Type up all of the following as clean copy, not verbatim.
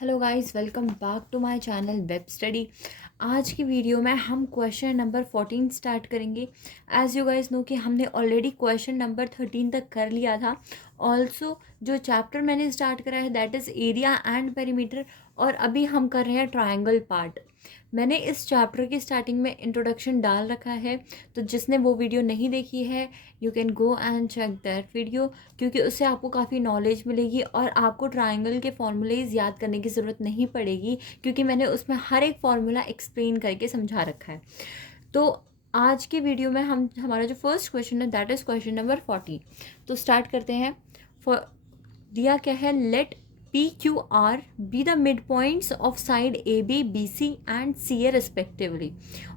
Hello guys, welcome back to my channel Web Study. आज की video में हम क्वेश्चन नंबर 14 स्टार्ट करेंगे। एज़ यू गाइस नो कि हमने ऑलरेडी क्वेश्चन नंबर 13 तक कर लिया था। ऑल्सो जो चैप्टर मैंने स्टार्ट करा है that is area and perimeter, और अभी हम कर रहे हैं ट्रायंगल पार्ट। मैंने इस चैप्टर की स्टार्टिंग में इंट्रोडक्शन डाल रखा है, तो जिसने वो वीडियो नहीं देखी है you can go and check that video, क्योंकि उससे आपको काफ़ी नॉलेज मिलेगी और आपको ट्रायंगल के फॉर्मूलेज याद करने की ज़रूरत नहीं पड़ेगी, क्योंकि मैंने उसमें हर एक फार्मूला एक्सप्लेन करके समझा रखा है। तो आज के वीडियो में हमारा जो फर्स्ट क्वेश्चन है दैट इज़ क्वेश्चन नंबर 40। तो स्टार्ट करते हैं। फॉर दिया क्या है, let P Q R be the mid points of side A B B C and C A respectively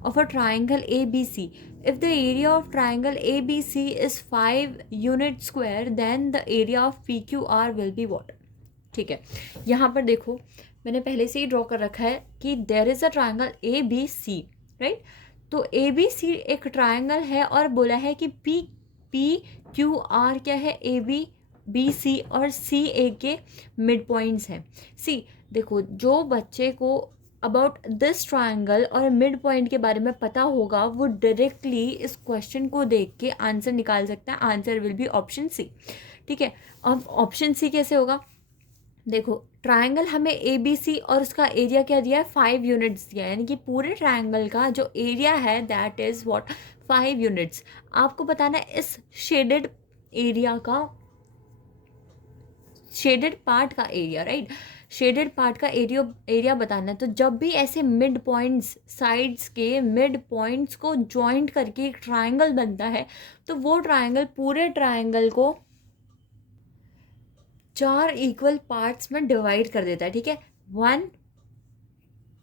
of a triangle ABC. If the area of triangle ABC is 5 unit square, then the area of PQR will be what? ठीक है, यहाँ पर देखो मैंने पहले से ही draw कर रखा है कि there is a triangle ABC, right. तो ABC एक ट्राइंगल है और बोला है कि PQR क्या है, ABC और CA के मिड पॉइंट्स हैं। सी देखो, जो बच्चे को अबाउट दिस ट्राइंगल और मिड पॉइंट के बारे में पता होगा वो डायरेक्टली इस क्वेश्चन को देख के आंसर निकाल सकता है। Answer will be option C. ठीक है, अब ऑप्शन सी कैसे होगा? देखो, ट्राइंगल हमें ए बी सी और उसका एरिया क्या दिया है, 5 यूनिट्स दिया है, यानी कि पूरे ट्राइंगल का जो एरिया है दैट इज़ व्हाट, 5 यूनिट्स। आपको बताना है इस शेडेड एरिया का, शेडेड पार्ट का एरिया, राइट। शेडेड पार्ट का एरिया बताना है। तो जब भी ऐसे मिड पॉइंट्स, साइड्स के मिड पॉइंट्स को जॉइंट करके एक ट्राइंगल बनता है, तो वो ट्राइंगल पूरे ट्राइंगल को 4 इक्वल पार्ट्स में डिवाइड कर देता है। ठीक है, 1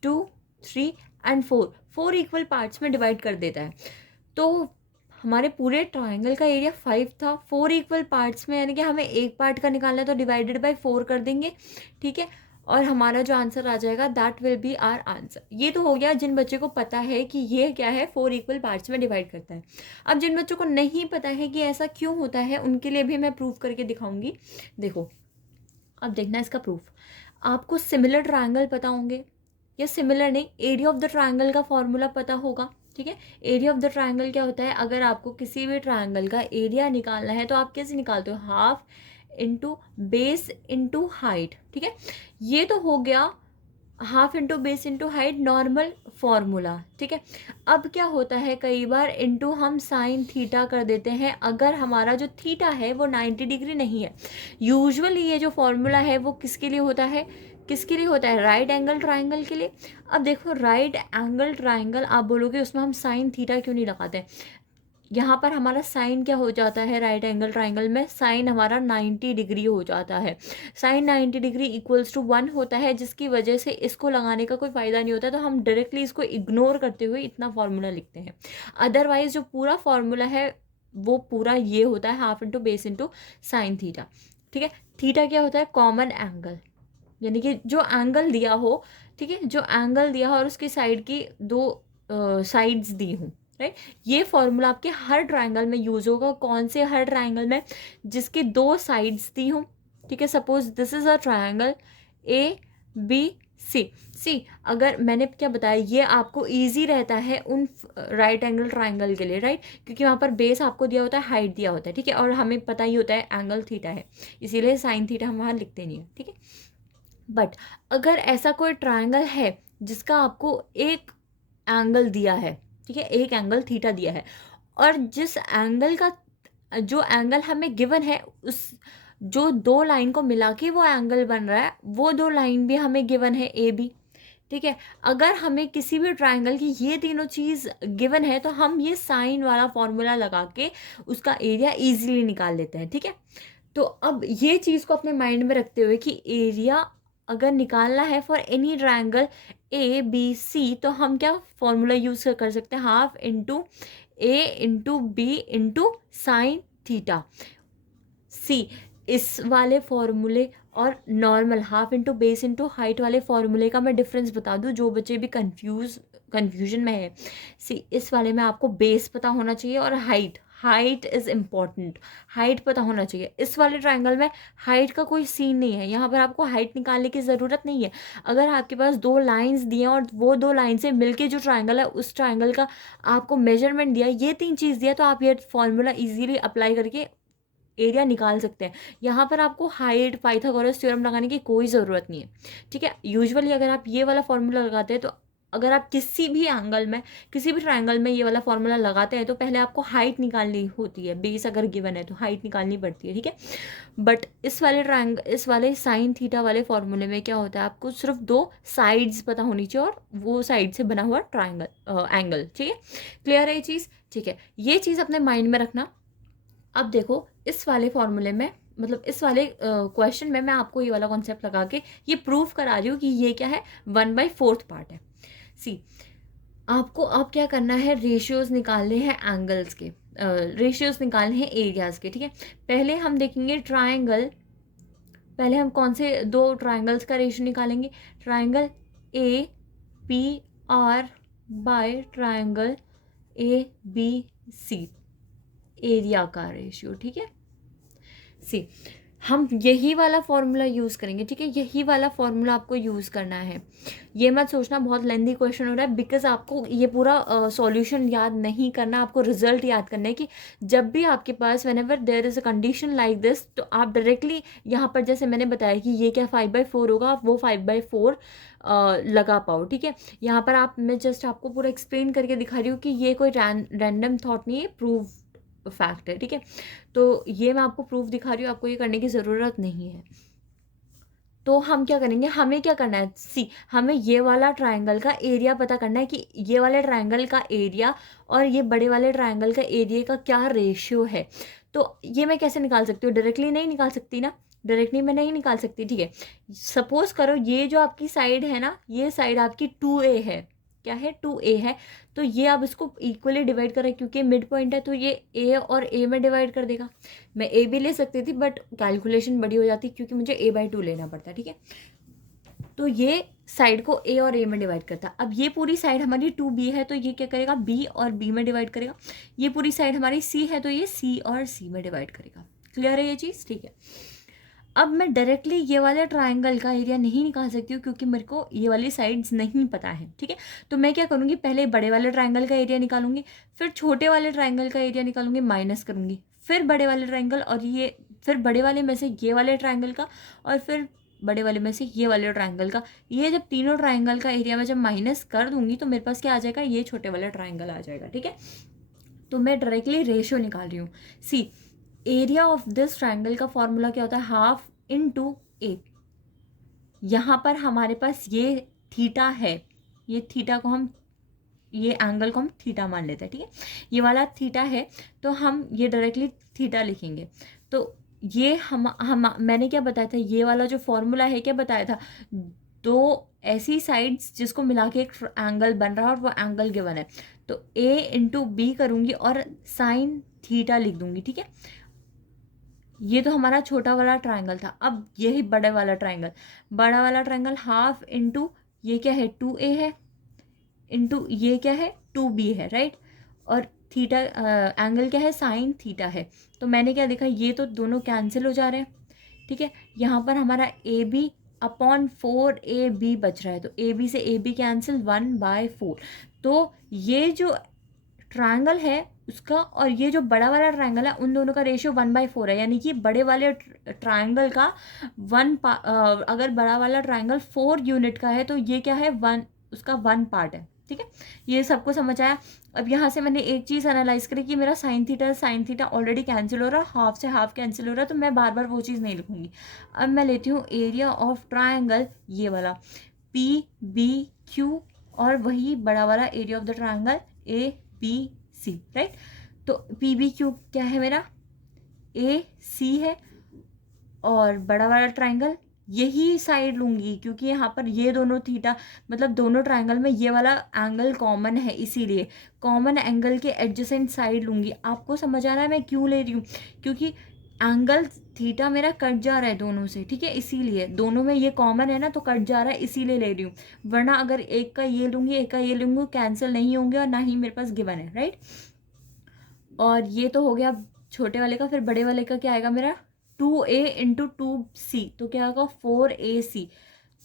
2 3 एंड 4 इक्वल पार्ट्स में डिवाइड कर देता है। तो हमारे पूरे ट्राइंगल का एरिया 5 था, 4 इक्वल पार्ट्स में, यानी कि हमें एक पार्ट का निकालना है तो डिवाइडेड बाय 4 कर देंगे। ठीक है, और हमारा जो आंसर आ जाएगा that will be our answer. ये तो हो गया जिन बच्चे को पता है कि ये क्या है, 4 इक्वल पार्ट्स में डिवाइड करता है। अब जिन बच्चों को नहीं पता है कि ऐसा क्यों होता है, उनके लिए भी मैं प्रूफ करके दिखाऊंगी। देखो, अब देखना इसका प्रूफ। आपको सिमिलर ट्राइंगल पता होंगे, या सिमिलर नहीं, एरिया ऑफ द ट्राइंगल का फॉर्मूला पता होगा। ठीक है, एरिया ऑफ द ट्राइंगल क्या होता है? अगर आपको किसी भी ट्राइंगल का एरिया निकालना है तो आप कैसे निकालते हो, half into base into height. ठीक है, ये तो हो गया half into base into height, normal formula. ठीक है, अब क्या होता है, कई बार इंटू हम साइन थीटा कर देते हैं अगर हमारा जो थीटा है वो 90 डिग्री नहीं है। यूजुअली ये जो फॉर्मूला है वो किसके लिए होता है, किसके लिए होता है? राइट एंगल ट्राइंगल के लिए। अब देखो, राइट एंगल ट्राइंगल आप बोलोगे उसमें हम साइन थीटा क्यों नहीं लगाते? यहाँ पर हमारा साइन क्या हो जाता है, राइट एंगल ट्राइंगल में साइन हमारा 90 डिग्री हो जाता है। साइन 90 डिग्री इक्वल्स टू 1 होता है, जिसकी वजह से इसको लगाने का कोई फ़ायदा नहीं होता, तो हम डायरेक्टली इसको इग्नोर करते हुए इतना फार्मूला लिखते हैं। अदरवाइज जो पूरा फार्मूला है वो पूरा ये होता है, half into base into sine theta. ठीक है, थीटा क्या होता है? कॉमन एंगल, यानी कि जो एंगल दिया हो, ठीक है, जो एंगल दिया हो और उसकी साइड की दो साइड्स दी हों, राइट। ये फॉर्मूला आपके हर ट्राइंगल में यूज होगा। कौन से हर ट्राइंगल में? जिसकी 2 साइड्स दी हों। ठीक है, suppose this is a triangle A B C. C, अगर मैंने क्या बताया, ये आपको इजी रहता है उन राइट एंगल ट्राइंगल के लिए, राइट, क्योंकि वहाँ पर बेस आपको दिया होता है, हाइट दिया होता है। ठीक है, और हमें पता ही होता है एंगल थीटा है, इसीलिए साइन थीटा हम वहाँ लिखते नहीं है। ठीक है, बट अगर ऐसा कोई ट्राइंगल है जिसका आपको एक एंगल दिया है, ठीक है, एक एंगल थीटा दिया है, और जिस एंगल का, जो एंगल हमें गिवन है, उस जो 2 लाइन को मिला के वो एंगल बन रहा है, वो 2 लाइन भी हमें गिवन है ए बी। ठीक है, अगर हमें किसी भी ट्राइंगल की ये तीनों चीज़ गिवन है तो हम ये साइन वाला फॉर्मूला लगा के उसका एरिया इजीली निकाल लेते हैं। ठीक है, तो अब ये चीज़ को अपने माइंड में रखते हुए कि एरिया अगर निकालना है for any triangle A B C, तो हम क्या फॉर्मूला यूज़ कर सकते हैं, half into A into B into sine theta. C, इस वाले फॉर्मूले और normal half into base into height वाले फॉर्मूले का मैं डिफरेंस बता दूं, जो बच्चे भी कन्फ्यूजन में है। सी, इस वाले में आपको बेस पता होना चाहिए और height, height is important, height पता होना चाहिए। इस वाले ट्रायंगल में हाइट का कोई सीन नहीं है, यहाँ पर आपको हाइट निकालने की ज़रूरत नहीं है। अगर आपके पास 2 लाइन्स दिए हैं और वो 2 लाइन से मिलके जो ट्रायंगल है उस ट्रायंगल का आपको मेजरमेंट दिया है, ये 3 चीज़ दिया, तो आप ये फॉर्मूला ईज़िली अप्लाई करके एरिया निकाल सकते हैं। यहाँ पर आपको हाइट, पाइथागोरस थ्योरम लगाने की कोई ज़रूरत नहीं है, ठीक है। यूजुअली अगर आप ये वाला फॉर्मूला लगाते हैं, तो अगर आप किसी भी एंगल में, किसी भी ट्रायंगल में ये वाला फॉर्मूला लगाते हैं, तो पहले आपको हाइट निकालनी होती है। बेस अगर गिवन है तो हाइट निकालनी पड़ती है, ठीक है। बट इस वाले साइन थीटा वाले फॉर्मूले में क्या होता है, आपको सिर्फ 2 साइड्स पता होनी चाहिए और वो साइड से बना हुआ ट्रायंगल एंगल, ठीक है। क्लियर है ये चीज़? ठीक है, ये चीज़ अपने माइंड में रखना। अब देखो इस वाले फॉर्मूले में, मतलब इस वाले क्वेश्चन में मैं आपको ये वाला कॉन्सेप्ट लगा के ये प्रूव करा रही हूँ कि ये क्या है, 1/4 पार्ट है। सी, आपको अब क्या करना है, रेशियोज निकालने हैं एंगल्स के, रेशियोज निकालने हैं एरियाज़ के, ठीक है। पहले हम देखेंगे ट्रायंगल, पहले हम कौन से 2 ट्रायंगल्स का रेशियो निकालेंगे, triangle A P R by triangle A B C, area का रेशियो, ठीक है। सी, हम यही वाला फॉर्मूला यूज़ करेंगे, ठीक है। यही वाला फॉर्मूला आपको यूज़ करना है। ये मत सोचना बहुत लेंदी क्वेश्चन हो रहा है, बिकॉज आपको ये पूरा सॉल्यूशन याद नहीं करना, आपको रिजल्ट याद करना है कि जब भी आपके पास whenever there is a condition like this, तो आप डायरेक्टली यहाँ पर, जैसे मैंने बताया कि ये क्या 5/4 होगा, आप वो 5/4 लगा पाओ, ठीक है। यहाँ पर मैं जस्ट आपको पूरा एक्सप्लेन करके दिखा रही हूँ कि ये कोई रैंडम थॉट नहीं है, प्रूव फैक्ट है, ठीक है। तो ये मैं आपको प्रूफ दिखा रही हूँ, आपको ये करने की ज़रूरत नहीं है। तो हम क्या करेंगे, हमें क्या करना है, हमें ये वाला ट्रायंगल का एरिया पता करना है कि ये वाले ट्रायंगल का एरिया और ये बड़े वाले ट्रायंगल का एरिया का क्या रेशियो है। तो ये मैं कैसे निकाल सकती हूँ, डायरेक्टली नहीं निकाल सकती ना, डायरेक्टली मैं नहीं निकाल सकती, ठीक है। सपोज करो ये जो आपकी साइड है ना, ये साइड आपकी 2a है, क्या है, 2a है। तो ये आप इसको इक्वली डिवाइड करें, क्योंकि मिड पॉइंट है, तो ये a और a में डिवाइड कर देगा। मैं a भी ले सकती थी, बट कैलकुलेशन बड़ी हो जाती क्योंकि मुझे a/2 लेना पड़ता है, ठीक है। तो ये साइड को a और a में डिवाइड करता है। अब ये पूरी साइड हमारी 2b है, तो ये क्या करेगा, b और b में डिवाइड करेगा। ये पूरी साइड हमारी c है, तो ये c और c में डिवाइड करेगा। क्लियर है ये चीज़? ठीक है। अब मैं डायरेक्टली ये वाले ट्रायंगल का एरिया नहीं निकाल सकती हूँ, क्योंकि मेरे को ये वाली साइड्स नहीं पता है, ठीक है। तो मैं क्या करूँगी, पहले बड़े वाले ट्रायंगल का एरिया निकालूंगी, फिर छोटे वाले ट्रायंगल का एरिया निकालूंगी, माइनस करूँगी, फिर बड़े वाले ट्रायंगल, और ये फिर बड़े वाले में से ये वाले ट्रायंगल का, और फिर बड़े वाले में से ये वाले ट्रायंगल का। ये जब तीनों ट्रायंगल का एरिया में जब माइनस कर दूंगी, तो मेरे पास क्या आ जाएगा, ये छोटे वाले ट्रायंगल आ जाएगा, ठीक है। तो मैं डायरेक्टली रेशियो निकाल रही हूँ। सी, एरिया ऑफ दिस ट्रायंगल का फॉर्मूला क्या होता है, हाफ इनटू ए। यहाँ पर हमारे पास ये थीटा है, ये थीटा को हम, ये एंगल को हम थीटा मान लेते हैं, ठीक है। ये वाला थीटा है, तो हम ये डायरेक्टली थीटा लिखेंगे। तो ये हम मैंने क्या बताया था, ये वाला जो फॉर्मूला है, क्या बताया था, 2 ऐसी साइड्स जिसको मिला के एक एंगल बन रहा है, और वो एंगल गिवन है। तो a इंटू बी करूँगी और साइन थीटा लिख दूंगी, ठीक है। ये तो हमारा छोटा वाला ट्रायंगल था। अब यही बड़ा वाला ट्रायंगल हाफ इंटू ये क्या है, 2a है, इंटू ये क्या है, 2b है, राइट। और थीटा एंगल क्या है, साइन थीटा है। तो मैंने क्या देखा, ये तो दोनों कैंसिल हो जा रहे हैं, ठीक है। यहाँ पर हमारा ab/4ab बच रहा है, तो ab से ab कैंसिल, 1/4। तो ये जो ट्रायंगल है उसका और ये जो बड़ा वाला ट्रायंगल है, उन दोनों का रेशियो 1/4 है। यानी कि बड़े वाले ट्रायंगल का अगर बड़ा वाला ट्रायंगल 4 यूनिट का है, तो ये क्या है, 1, उसका 1 पार्ट है, ठीक है। ये सबको समझ आया। अब यहाँ से मैंने एक चीज़ एनालाइज करी कि मेरा साइन थीटा ऑलरेडी कैंसिल हो रहा है, हाफ से हाफ कैंसिल हो रहा है, तो मैं बार बार वो चीज़ नहीं लिखूंगी। अब मैं लेती हूँ एरिया ऑफ ट्रायंगल, ये वाला PBQ, और वही बड़ा वाला area of the triangle ABC, right. तो PBQ क्या है मेरा, AC है, और बड़ा वाला ट्रायंगल यही साइड लूँगी, क्योंकि यहाँ पर ये दोनों थीटा, मतलब दोनों ट्रायंगल में ये वाला एंगल कॉमन है, इसीलिए कॉमन एंगल के एडजेसेंट साइड लूँगी। आपको समझ आ रहा है मैं क्यों ले रही हूँ, क्योंकि एंगल थीटा मेरा कट जा रहा है दोनों से, ठीक है। इसीलिए दोनों में ये कॉमन है ना, तो कट जा रहा है, इसीलिए ले रही हूँ। वरना अगर एक का ये लूँगी, एक का ये लूँगी, कैंसिल नहीं होंगे और ना ही मेरे पास गिवन है, राइट। और ये तो हो गया छोटे वाले का। फिर बड़े वाले का क्या आएगा मेरा 2a इंटू 2c, तो क्या होगा 4ac।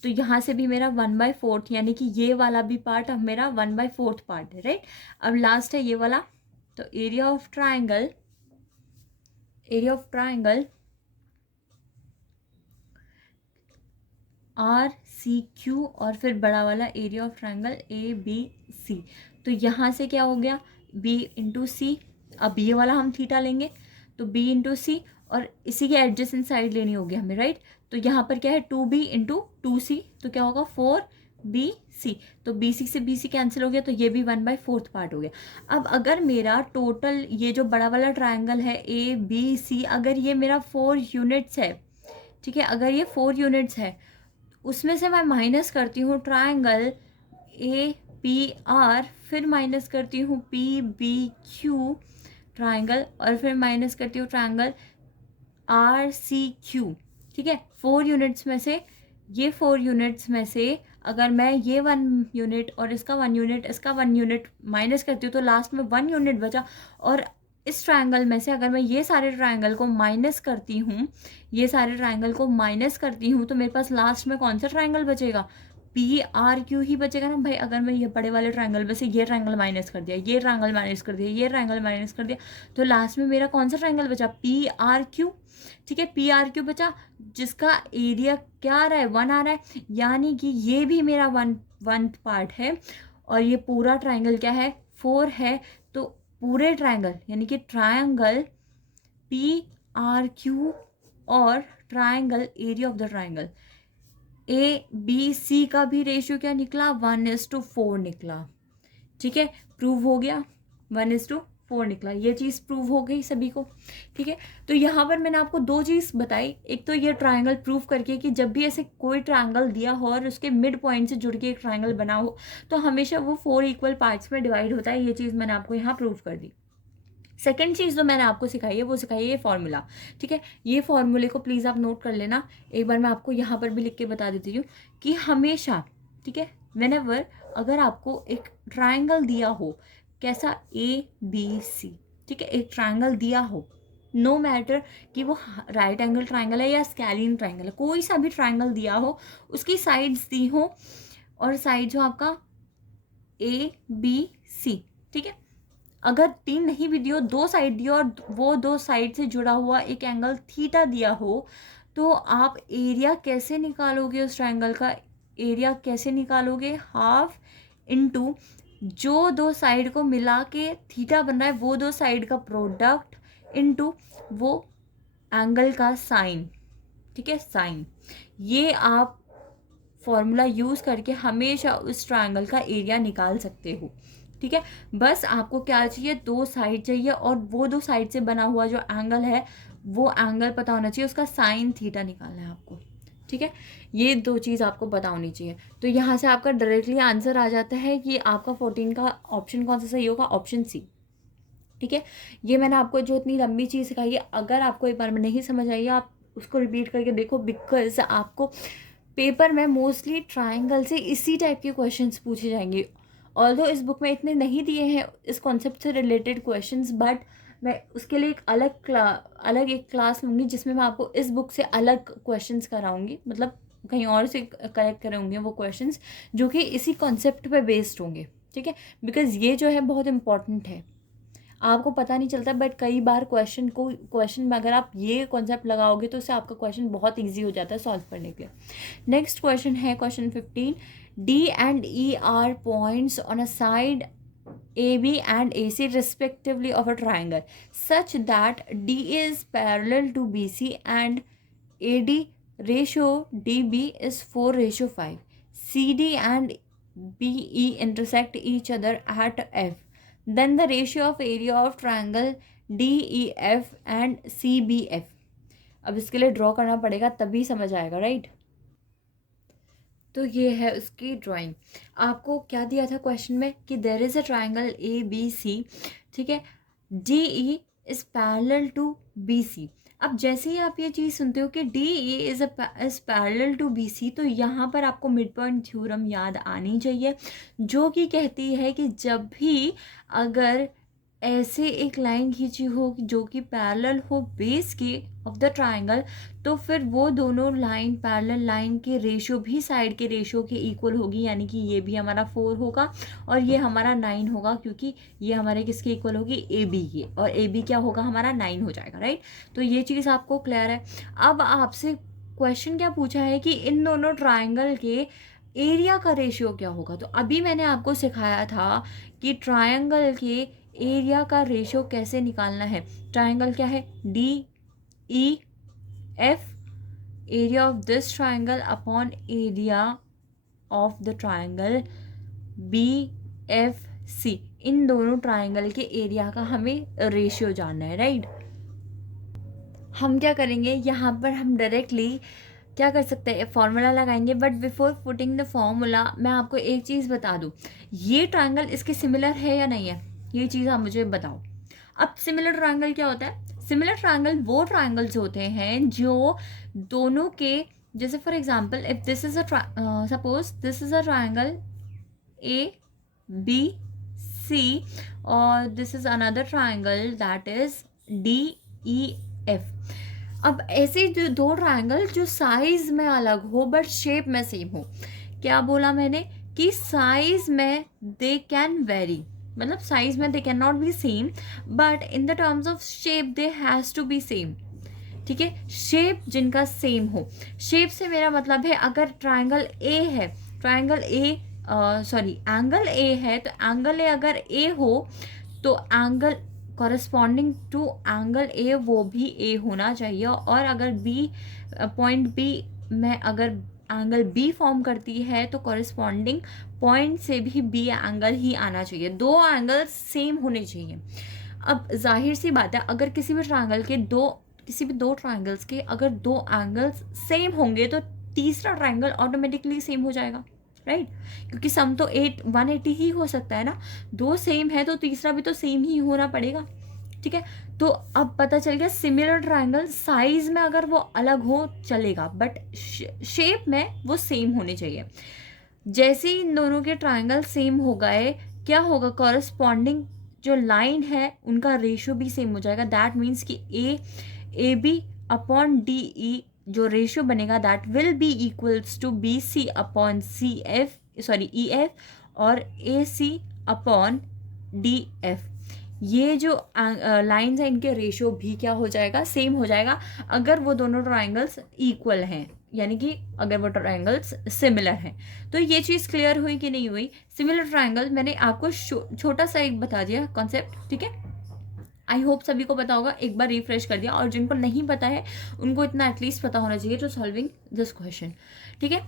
तो यहाँ से भी मेरा 1/4, यानी कि ये वाला भी पार्ट अब मेरा 1/4 पार्ट है, राइट। अब लास्ट है ये वाला, तो एरिया ऑफ ट्राइंगल RCQ, और फिर बड़ा वाला एरिया ऑफ ट्राइंगल ABC। तो यहाँ से क्या हो गया B इंटू सी। अब ये वाला हम थीटा लेंगे, तो B इंटू सी, और इसी की एडजेसेंट साइड लेनी होगी हमें, राइट। तो यहाँ पर क्या है 2B इंटू 2C, तो क्या होगा 4BC। तो BC से BC कैंसिल हो गया, तो ये भी 1/4 पार्ट हो गया। अब अगर मेरा टोटल ये जो बड़ा वाला ट्राइंगल है ABC, अगर ये मेरा 4 यूनिट्स है, ठीक है, अगर ये 4 यूनिट्स है, उसमें से मैं माइनस करती हूँ ट्राइंगल APR, फिर माइनस करती हूँ PBQ ट्राइंगल, और फिर माइनस करती हूँ ट्राइंगल RCQ, ठीक है। 4 यूनिट्स में से, ये 4 यूनिट्स में से अगर मैं ये 1 यूनिट और इसका 1 यूनिट, इसका 1 यूनिट माइनस करती हूँ, तो लास्ट में 1 यूनिट बचा। और इस ट्रायंगल में से अगर मैं ये सारे ट्रायंगल को माइनस करती हूँ, ये सारे ट्रायंगल को माइनस करती हूँ, तो मेरे पास लास्ट में कौन सा ट्रायंगल बचेगा, PRQ ही बचेगा ना भाई। अगर मैं ये बड़े वाले ट्रायंगल में से ये ट्रायंगल माइनस कर दिया, ये ट्रायंगल माइनस कर दिया, ये ट्रायंगल माइनस कर दिया, तो लास्ट में मेरा कौन सा ट्रायंगल बचा, PRQ, ठीक है। PRQ बचा, जिसका एरिया क्या आ रहा है 1 आ रहा है, यानी कि ये भी मेरा 1 पार्ट है, और ये पूरा ट्रायंगल क्या है 4 है। तो पूरे ट्रायंगल यानी कि ट्रायंगल PRQ और triangle area of the triangle ABC का भी रेशियो क्या निकला 1:4 निकला, ठीक है। प्रूव हो गया 1:4 निकला, ये चीज़ प्रूव हो गई सभी को, ठीक है। तो यहाँ पर मैंने आपको 2 चीज़ बताई, एक तो ये ट्रायंगल प्रूव करके कि जब भी ऐसे कोई ट्रायंगल दिया हो और उसके मिड पॉइंट से जुड़ के एक ट्रायंगल बना हो, तो हमेशा वो 4 इक्वल पार्ट्स में डिवाइड होता है। ये चीज़ मैंने आपको यहाँ प्रूव कर दी। सेकेंड चीज़ जो मैंने आपको सिखाई है वो सिखाई है ये फार्मूला, ठीक है। ये फार्मूले को प्लीज़ आप नोट कर लेना। एक बार मैं आपको यहाँ पर भी लिख के बता देती हूँ कि हमेशा, ठीक है, व्हेनेवर अगर आपको एक ट्रायंगल दिया हो, कैसा ABC, ठीक है, एक ट्रायंगल दिया हो, नो मैटर कि वो राइट एंगल ट्रायंगल है या स्कैलिन ट्रायंगल है, कोई सा भी ट्रायंगल दिया हो, उसकी साइड्स दी हो, और साइड हो आपका ABC, ठीक है। अगर 3 नहीं भी दियो, 2 साइड दियो, और वो 2 साइड से जुड़ा हुआ एक एंगल थीटा दिया हो, तो आप एरिया कैसे निकालोगे, उस ट्रायंगल का एरिया कैसे निकालोगे, हाफ इंटू जो 2 साइड को मिला के थीटा बन रहा है वो 2 साइड का प्रोडक्ट इंटू वो एंगल का साइन, ठीक है, साइन। ये आप फॉर्मूला यूज़ करके हमेशा उस ट्रायंगल का एरिया निकाल सकते हो, ठीक है। बस आपको क्या चाहिए, 2 साइड चाहिए, और वो 2 साइड से बना हुआ जो एंगल है वो एंगल पता होना चाहिए, उसका साइन थीटा निकालना है आपको, ठीक है। ये 2 चीज़ आपको पता होनी चाहिए। तो यहाँ से आपका डायरेक्टली आंसर आ जाता है कि आपका 14 का ऑप्शन कौन सा सही होगा, ऑप्शन सी, ठीक है। ये मैंने आपको जो इतनी लंबी चीज़ सिखाई है, अगर आपको एक बार में नहीं समझ आई, आप उसको रिपीट करके देखो, बिकॉज आपको पेपर में मोस्टली ट्रायंगल से इसी टाइप के क्वेश्चंस पूछे जाएंगे। ऑल्दो इस बुक में इतने नहीं दिए हैं इस कॉन्सेप्ट से रिलेटेड क्वेश्चंस, बट मैं उसके लिए एक अलग एक क्लास लूँगी जिसमें मैं आपको इस बुक से अलग क्वेश्चंस कराऊंगी, मतलब कहीं और से कलेक्ट करे होंगे वो क्वेश्चंस जो कि इसी कॉन्सेप्ट पे बेस्ड होंगे, ठीक है। बिकॉज ये जो है बहुत इंपॉर्टेंट है, आपको पता नहीं चलता, बट कई बार क्वेश्चन में अगर आप ये कॉन्सेप्ट लगाओगे तो उससे आपका क्वेश्चन बहुत ईजी हो जाता है सॉल्व करने के लिए। नेक्स्ट क्वेश्चन है question 15, D and E are points on a side AB and AC respectively of a triangle such that D is parallel to BC and AD ratio DB is 4:5. CD and BE intersect each other at F. Then the ratio of area of triangle DEF and CBF. अब इसके लिए draw करना पड़ेगा तभी समझ आएगा, right. तो ये है उसकी ड्राइंग। आपको क्या दिया था क्वेश्चन में कि there is a triangle ABC, ठीक है, DE is parallel to BC। अब जैसे ही आप ये चीज़ सुनते हो कि DE is parallel to BC, तो यहाँ पर आपको मिड पॉइंट थ्योरम याद आनी चाहिए, जो कि कहती है कि जब भी अगर ऐसे एक लाइन खींची हो जो कि पैरेलल हो बेस के ऑफ द ट्राइंगल, तो फिर वो दोनों लाइन पैरेलल लाइन के रेशियो भी साइड के रेशियो के इक्वल होगी, यानी कि ये भी हमारा 4 होगा और ये हमारा 9 होगा, क्योंकि ये हमारे किसके इक्वल होगी, ए बी के, और ए बी क्या होगा हमारा 9 हो जाएगा, राइट। तो ये चीज़ आपको क्लियर है। अब आपसे क्वेश्चन क्या पूछा है कि इन दोनों ट्राइंगल के एरिया का रेशियो क्या होगा। तो अभी मैंने आपको सिखाया था कि ट्राइंगल के एरिया का रेशियो कैसे निकालना है। ट्राइंगल क्या है, D E F, area of this triangle upon area of the triangle B F C. इन दोनों ट्राइंगल के एरिया का हमें रेशियो जानना है, राइट। हम क्या करेंगे, यहाँ पर हम डायरेक्टली क्या कर सकते हैं, फॉर्मूला लगाएंगे। But before putting the formula मैं आपको एक चीज़ बता दूँ, ये ट्राइंगल इसके सिमिलर है या नहीं है, ये चीज़ आप मुझे बताओ। अब सिमिलर ट्राइंगल क्या होता है, सिमिलर ट्राइंगल वो ट्राइंगल्स होते हैं जो दोनों के, जैसे for example if this is suppose this is a triangle A B C और this is another triangle that is D E F. अब ऐसे जो दो ट्राइंगल जो साइज में अलग हो बट शेप में सेम हो, क्या बोला मैंने कि साइज में दे कैन वेरी, मतलब साइज में they can not be same but in the terms of shape they has to be same. ठीक है, शेप जिनका सेम हो। शेप से मेरा मतलब है अगर ट्राइंगल ए है, triangle A sorry angle A है, तो एंगल ए अगर ए हो तो angle corresponding to angle A वो भी ए होना चाहिए। और अगर बी पॉइंट बी में अगर एंगल बी फॉर्म करती है तो कॉरस्पॉन्डिंग पॉइंट से भी बी एंगल ही आना चाहिए, दो एंगल सेम होने चाहिए। अब जाहिर सी बात है अगर किसी भी दो ट्राइंगल्स के अगर दो एंगल्स सेम होंगे तो तीसरा ट्राइंगल ऑटोमेटिकली सेम हो जाएगा, राइट। क्योंकि सम तो 180 ही हो सकता है ना, दो सेम है तो तीसरा भी तो सेम ही होना पड़ेगा। ठीक है, तो अब पता चल गया सिमिलर ट्राइंगल साइज में अगर वो अलग हो चलेगा बट शेप में वो सेम होने चाहिए। जैसे ही इन दोनों के ट्राइंगल सेम हो गए, क्या होगा, कॉरस्पॉन्डिंग जो लाइन है उनका रेशियो भी सेम हो जाएगा। दैट मीन्स कि A B upon D E जो रेशियो बनेगा that will be equals to B C upon C F sorry E F और A C upon D F. ये जो लाइन्स हैं इनके रेशियो भी क्या हो जाएगा, सेम हो जाएगा अगर वो दोनों ट्राइंगल्स इक्वल हैं, यानी कि अगर वो ट्राइंगल्स सिमिलर हैं। तो ये चीज़ क्लियर हुई कि नहीं हुई। सिमिलर ट्राइंगल मैंने आपको छोटा सा एक बता दिया कॉन्सेप्ट, ठीक है। आई होप सभी को पता होगा, एक बार रिफ्रेश कर दिया, और जिनको नहीं पता है उनको इतना एटलीस्ट पता होना चाहिए टू सॉल्विंग दिस क्वेश्चन। ठीक है,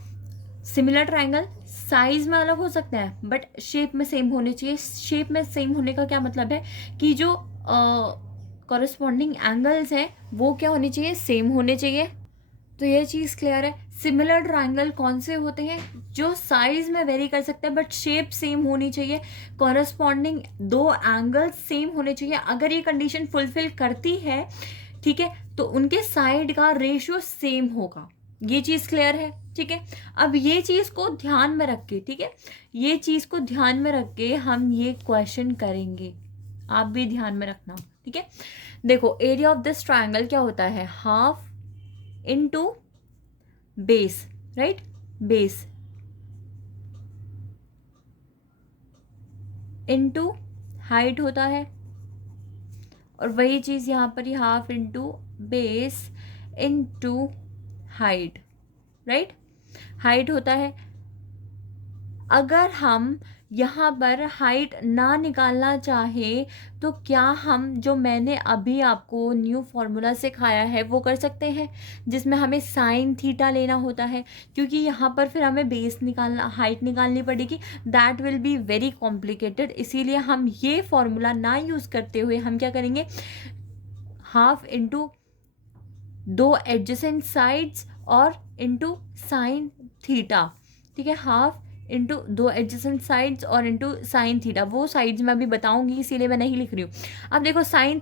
सिमिलर ट्राइंगल साइज में अलग हो सकता है बट शेप में सेम होने चाहिए। शेप में सेम होने का क्या मतलब है कि जो कॉरस्पॉन्डिंग एंगल्स हैं वो क्या होने चाहिए, सेम होने चाहिए। तो ये चीज़ क्लियर है। सिमिलर ट्राइंगल कौन से होते हैं, जो साइज में वेरी कर सकते हैं बट शेप सेम होनी चाहिए, कॉरस्पॉन्डिंग दो एंगल्स सेम होने चाहिए। अगर ये कंडीशन फुलफिल करती है, ठीक है, तो उनके साइड का रेशियो सेम होगा। ये चीज़ क्लियर है, ठीक है। अब ये चीज़ को ध्यान में रख के, ठीक है, ये चीज़ को ध्यान में रख के हम ये क्वेश्चन करेंगे, आप भी ध्यान में रखना, ठीक है। देखो एरिया ऑफ दिस ट्राइंगल क्या होता है, half into base, right, base into height होता है, और वही चीज़ यहाँ पर ही half into base into height, right, height होता है। अगर हम यहाँ पर हाइट ना निकालना चाहे तो क्या हम जो मैंने अभी आपको न्यू फॉर्मूला सिखाया है वो कर सकते हैं, जिसमें हमें साइन थीटा लेना होता है, क्योंकि यहाँ पर फिर हमें बेस निकालना, हाइट निकालनी पड़ेगी। That will be very complicated, इसीलिए हम ये फॉर्मूला ना यूज़ करते हुए हम क्या करेंगे, हाफ इंटू दो एडजेसेंट साइड्स और इंटू साइन थीटा, ठीक है, हाफ इंटू दो एडजेसेंट साइड्स और इंटू साइन थीटा। वो साइड्स मैं अभी बताऊंगी इसीलिए मैं नहीं लिख रही हूँ। अब देखो साइन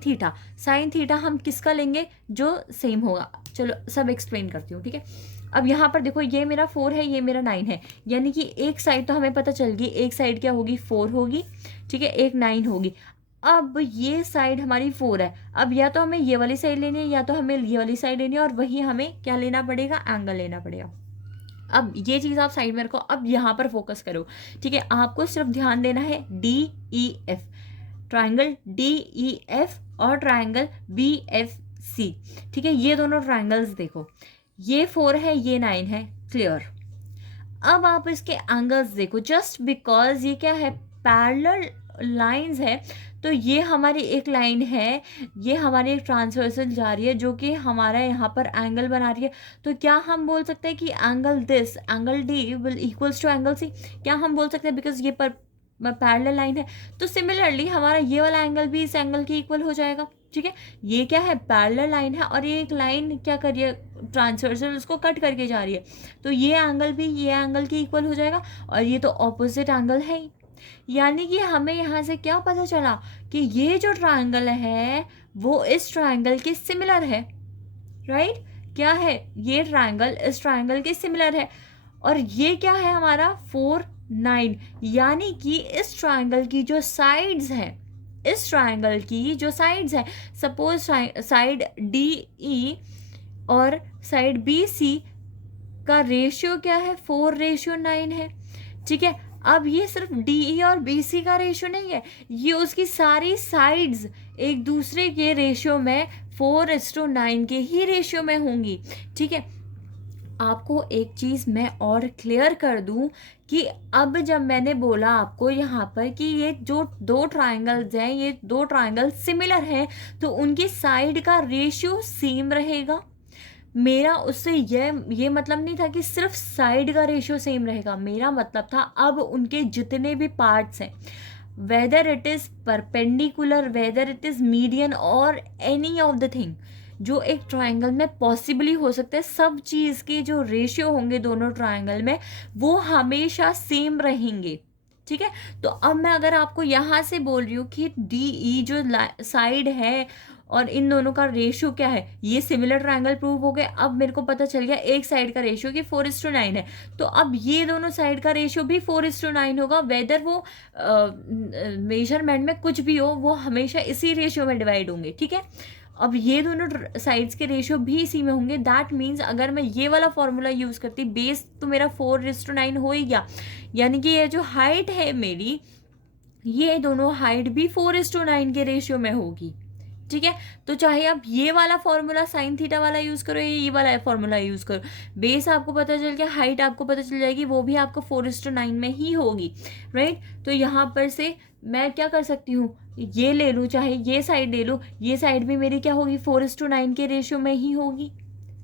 थीटा हम किसका लेंगे, जो सेम होगा। चलो सब एक्सप्लेन करती हूँ, ठीक है। अब यहाँ पर देखो ये मेरा 4 है, ये मेरा 9 है, यानी कि एक साइड तो हमें पता चल गई, एक साइड क्या होगी 4 होगी, ठीक है, एक 9 होगी। अब ये साइड हमारी 4 है, अब या तो हमें ये वाली साइड लेनी है या तो हमें ये वाली साइड लेनी है, और वही हमें क्या लेना पड़ेगा, एंगल लेना पड़ेगा। अब ये चीज़ आप साइड में रखो, अब यहाँ पर फोकस करो, ठीक है। आपको सिर्फ ध्यान देना है DEF, ट्राइंगल DEF और ट्राइंगल BFC, ठीक है। ये दोनों ट्राइंगल्स देखो, ये 4 है, ये 9 है, क्लियर। अब आप इसके एंगल्स देखो, जस्ट बिकॉज ये क्या है, पैरेलल लाइंस है, तो ये हमारी एक लाइन है, ये हमारी एक ट्रांसवर्सल जा रही है जो कि हमारा यहाँ पर एंगल बना रही है। तो क्या हम बोल सकते हैं कि angle this, angle D will equals to angle C? क्या हम बोल सकते हैं, बिकॉज ये पैरेलल लाइन है। तो सिमिलरली हमारा ये वाला एंगल भी इस एंगल के इक्वल हो जाएगा, ठीक है। ये क्या है, पैरेलल लाइन है, और ये एक लाइन क्या कर रही है, ट्रांसवर्सल उसको कट करके जा रही है, तो ये एंगल भी ये एंगल के इक्वल हो जाएगा, और ये तो ऑपोजिट एंगल है ही। यानी कि हमें यहाँ से क्या पता चला कि ये जो ट्रायंगल है वो इस ट्रायंगल के सिमिलर है, राइट। क्या है, ये ट्रायंगल इस ट्रायंगल के सिमिलर है, और ये क्या है हमारा 4 9, यानी कि इस ट्रायंगल की जो साइड्स हैं, इस ट्रायंगल की जो साइड्स हैं, सपोज साइड DE और साइड BC का रेशियो क्या है, 4:9 है, ठीक है। अब ये सिर्फ DE और BC का रेशियो नहीं है, ये उसकी सारी साइड्स एक दूसरे के रेशियो में 4:9 के ही रेशियो में होंगी, ठीक है। आपको एक चीज़ मैं और क्लियर कर दूं कि अब जब मैंने बोला आपको यहाँ पर कि ये जो दो ट्रायंगल्स हैं, ये दो ट्रायंगल सिमिलर हैं, तो उनकी साइड का रेशियो सेम रहेगा। मेरा उससे ये मतलब नहीं था कि सिर्फ साइड का रेशियो सेम रहेगा, मेरा मतलब था अब उनके जितने भी पार्ट्स हैं, whether it is perpendicular, whether it is median और एनी ऑफ द थिंग जो एक ट्रायंगल में पॉसिबली हो सकता है, सब चीज़ के जो रेशियो होंगे दोनों ट्रायंगल में वो हमेशा सेम रहेंगे, ठीक है। तो अब मैं अगर आपको यहाँ से बोल रही हूँ कि DE जो साइड है और इन दोनों का रेशियो क्या है, ये सिमिलर ट्रायंगल प्रूव हो गए। अब मेरे को पता चल गया एक साइड का रेशियो कि 4:9 है, तो अब ये दोनों साइड का रेशियो भी 4:9 होगा, वेदर वो मेजरमेंट में कुछ भी हो, वो हमेशा इसी रेशियो में डिवाइड होंगे, ठीक है। अब ये दोनों साइड्स के रेशियो भी इसी में होंगे, दैट मीन्स अगर मैं ये वाला फॉर्मूला यूज़ करती, बेस तो मेरा 4:9 हो ही गया, यानी कि ये जो हाइट है मेरी, ये दोनों हाइट भी 4:9 के रेशियो में होगी, ठीक है। तो चाहे आप ये वाला फॉर्मूला साइन थीटा वाला यूज़ करो या ये वाला फॉर्मूला यूज़ करो, बेस आपको पता चल गया, हाइट आपको पता चल जाएगी, वो भी आपको 4:9 में ही होगी, राइट। तो यहाँ पर से मैं क्या कर सकती हूँ, ये ले लूँ, चाहे ये साइड ले लूँ, ये साइड भी मेरी क्या होगी, 4:9 के रेशियो में ही होगी,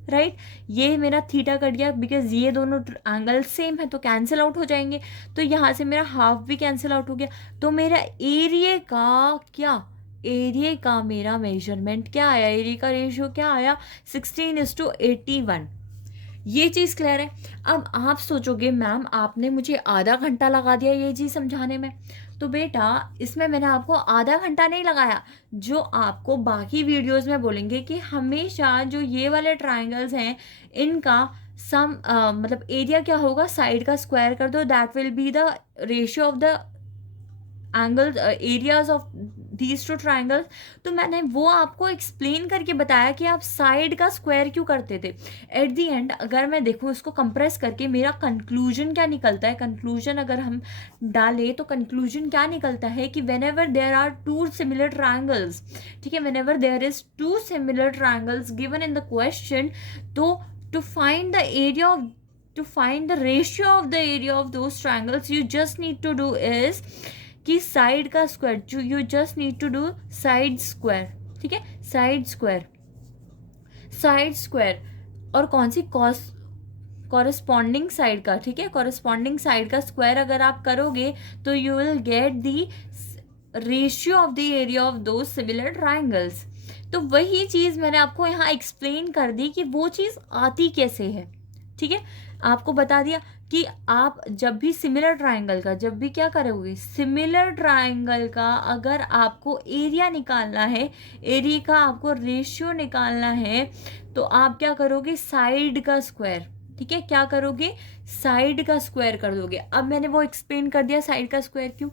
राइट। ये मेरा थीटा कट गया, बिकॉज ये दोनों एंगल सेम है तो कैंसिल आउट हो जाएंगे, तो यहाँ से मेरा हाफ भी कैंसिल आउट हो गया। तो मेरा एरिया का क्या, एरिया का मेरा मेजरमेंट क्या आया, एरिया का रेशियो क्या आया, 16:81। ये चीज़ क्लियर है। अब आप सोचोगे मैम आपने मुझे आधा घंटा लगा दिया ये चीज़ समझाने में, तो बेटा इसमें मैंने आपको आधा घंटा नहीं लगाया, जो आपको बाकी वीडियोस में बोलेंगे कि हमेशा जो ये वाले ट्रायंगल्स हैं इनका सम मतलब एरिया क्या होगा, साइड का स्क्वायर कर दो, that will be the ratio of the angle areas of these two triangles. तो मैंने वो आपको एक्सप्लेन करके बताया कि आप साइड का स्क्वायर क्यों करते थे। एट दी एंड अगर मैं देखूँ इसको कंप्रेस करके मेरा कंक्लूजन क्या निकलता है, कंक्लूजन अगर हम डालें तो कंक्लूजन क्या निकलता है कि whenever there are two similar triangles, ठीक है, whenever there is two similar triangles given in the question, तो to find the area of, to find the ratio of the area of those triangles, you just need to do is कि side का square, you just need to do side square, ठीक है, side square, side square, और कौन सी corresponding side का, ठीक है, corresponding side का स्क्वायर अगर आप करोगे तो you will get the ratio of the area of दो सिमिलर ट्राइंगल्स। तो वही चीज़ मैंने आपको यहाँ एक्सप्लेन कर दी कि वो चीज़ आती कैसे है, ठीक है। आपको बता दिया कि आप जब भी सिमिलर ट्रायंगल का, जब भी क्या करोगे, सिमिलर ट्रायंगल का अगर आपको एरिया निकालना है, एरिया का आपको रेशियो निकालना है, तो आप क्या करोगे, साइड का स्क्वायर, ठीक है, क्या करोगे, साइड का स्क्वायर कर दोगे। अब मैंने वो एक्सप्लेन कर दिया साइड का स्क्वायर क्यों,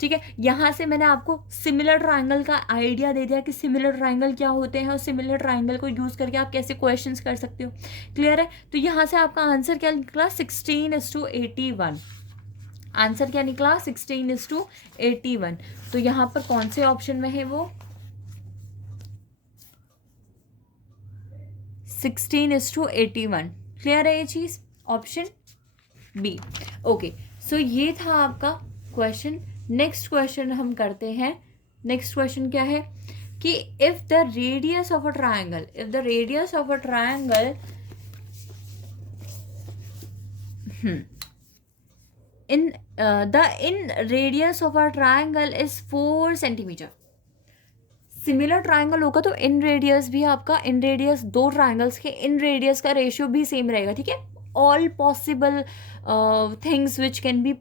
ठीक है। यहाँ से मैंने आपको सिमिलर ट्राइंगल का आइडिया दे दिया कि सिमिलर ट्राइंगल क्या होते हैं और सिमिलर ट्राइंगल को यूज़ करके आप कैसे क्वेश्चंस कर सकते हो। क्लियर है। तो यहाँ से आपका आंसर क्या निकला, 16:81। आंसर क्या निकला, 16:81। तो यहाँ पर कौन से ऑप्शन में है वो, 16:81। क्लियर है ये चीज़, ऑप्शन बी। ओके, सो ये था आपका क्वेश्चन। नेक्स्ट क्वेश्चन हम करते हैं। नेक्स्ट क्वेश्चन क्या है कि if the radius of a triangle, if the radius of a triangle in the in radius of a triangle is 4 centimetre. Similar triangle होगा तो इन रेडियस भी आपका, इन रेडियस दो ट्राइंगल्स के इन रेडियस का रेशियो भी सेम रहेगा, ठीक है। All possible things which can be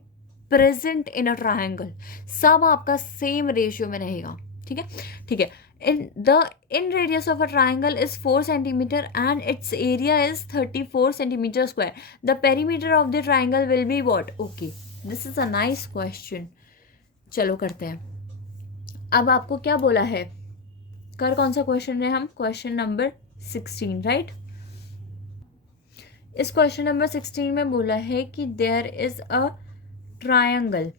present in a triangle, सब आपका सेम रेशियो में रहेगा, ठीक है, ठीक है। in radius of a triangle is 4 centimeter and its area is 34 centimeter square. The perimeter of the triangle will be what? Okay, this is a nice question. चलो करते हैं। अब आपको क्या बोला है, कर कौन सा क्वेश्चन है हम, क्वेश्चन नंबर 16, राइट। इस क्वेश्चन नंबर 16 में बोला है कि देयर इज अ ट्रायंगल।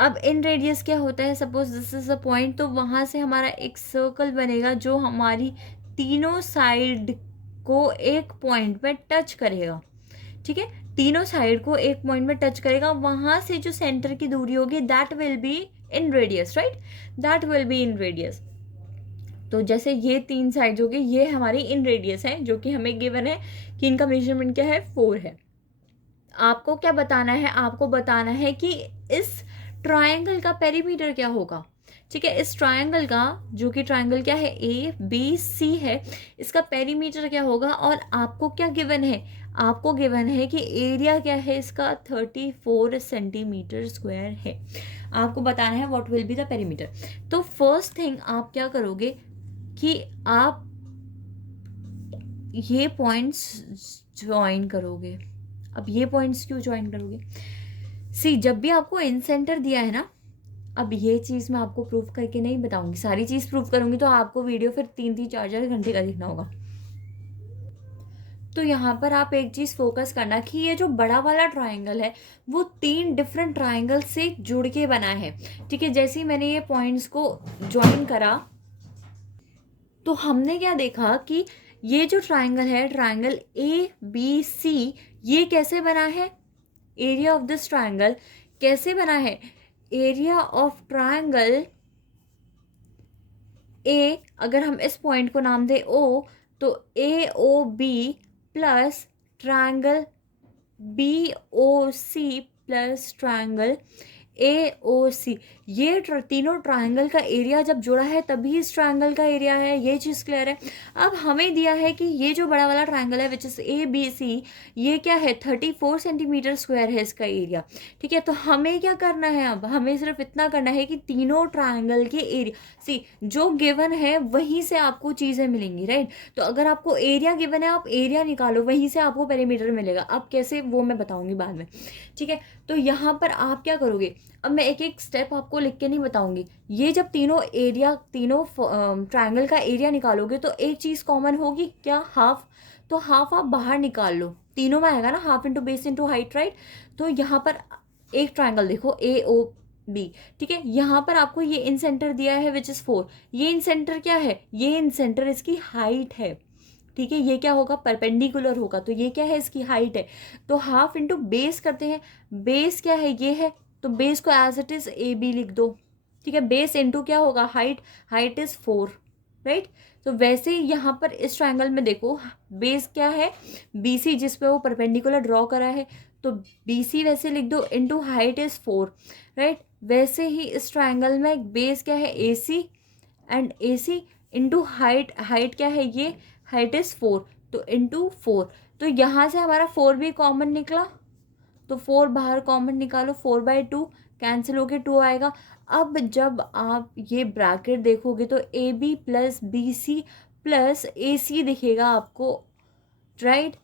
अब इन रेडियस क्या होता है, suppose this is a point, तो वहाँ से हमारा एक सर्कल बनेगा जो हमारी तीनों साइड को एक पॉइंट में टच करेगा, ठीक है। तीनों साइड को एक पॉइंट में टच करेगा, वहाँ से जो सेंटर की दूरी होगी that will be in radius, right, that will be in radius. तो जैसे ये तीन साइड्स हो गई, ये हमारी इन रेडियस है जो कि हमें गिवन है कि इनका मेजरमेंट क्या है, 4 है। आपको क्या बताना है, आपको बताना है कि इस ट्रायंगल का पेरीमीटर क्या होगा, ठीक है। इस ट्रायंगल का, जो कि ट्रायंगल क्या है, ABC है, इसका पेरीमीटर क्या होगा। और आपको क्या गिवन है, आपको गिवन है कि एरिया क्या है इसका, 34 सेंटीमीटर स्क्वायर है। आपको बताना है what will be the perimeter. तो फर्स्ट थिंग आप क्या करोगे कि आप ये पॉइंट्स ज्वाइन करोगे। अब ये पॉइंट्स क्यों ज्वाइन करोगे, सी जब भी आपको इन सेंटर दिया है ना, अब ये चीज़ मैं आपको प्रूफ करके नहीं बताऊंगी, सारी चीज़ प्रूफ करूंगी तो आपको वीडियो फिर 3-4 घंटे का देखना होगा। तो यहाँ पर आप एक चीज़ फोकस करना कि ये जो बड़ा वाला ट्राइंगल है वो 3 डिफरेंट ट्राइंगल से जुड़ के बना है, ठीक है। जैसे ही मैंने ये पॉइंट्स को ज्वाइन करा तो हमने क्या देखा कि ये जो ट्राइंगल है, ट्राइंगल ABC, ये कैसे बना है, एरिया ऑफ दिस ट्राइंगल कैसे बना है, एरिया ऑफ ट्राइंगल A, अगर हम इस पॉइंट को नाम दे O, तो AOB plus triangle BOC plus triangle AOC, ये तीनों ट्राइंगल का एरिया जब जुड़ा है तभी इस ट्राइंगल का एरिया है। ये चीज़ क्लियर है। अब हमें दिया है कि ये जो बड़ा वाला ट्राइंगल है विच इज़ ABC, ये क्या है, 34 सेंटीमीटर स्क्वायर है इसका एरिया, ठीक है। तो हमें क्या करना है, अब हमें सिर्फ इतना करना है कि तीनों ट्राइंगल के एरिया, सी जो गिवन है वहीं से आपको चीज़ें मिलेंगी, राइट। तो अगर आपको एरिया गिवन है, आप एरिया निकालो, वहीं से आपको पेरीमीटर मिलेगा। अब कैसे वो मैं बताऊँगी बाद में, ठीक है। तो यहाँ पर आप क्या करोगे, अब मैं एक एक स्टेप आपको लिख के नहीं बताऊंगी। ये जब तीनों एरिया, तीनों ट्रायंगल का एरिया निकालोगे तो एक चीज़ कॉमन होगी, क्या, हाफ। तो हाफ आप बाहर निकाल लो, तीनों में आएगा ना, half into base into height, right. तो यहाँ पर एक ट्रायंगल देखो AOB, ठीक है। यहाँ पर आपको ये इन सेंटर दिया है विच इज़ 4। ये इन सेंटर क्या है, ये इन सेंटर इसकी हाइट है, ठीक है। ये क्या होगा, परपेंडिकुलर होगा, तो ये क्या है, इसकी हाइट है। तो हाफ इंटू बेस करते हैं, बेस क्या है, ये है, तो बेस को एज इट इज AB लिख दो, ठीक है। बेस इंटू क्या होगा, हाइट, हाइट इज 4, राइट। तो वैसे ही यहाँ पर इस ट्रायंगल में देखो, बेस क्या है, BC, जिस पे वो परपेंडिकुलर ड्रॉ करा है, तो BC वैसे लिख दो, इंटू हाइट इज 4, राइट। वैसे ही इस ट्रायंगल में बेस क्या है, AC, and AC into height, height क्या है, ये हाइट इज 4, तो इंटू 4। तो यहाँ से हमारा 4 भी कॉमन निकला, तो 4 बाहर कॉमन निकालो, 4/2 कैंसिल होके 2 आएगा। अब जब आप ये ब्रैकेट देखोगे तो AB plus BC plus AC दिखेगा आपको, राइट।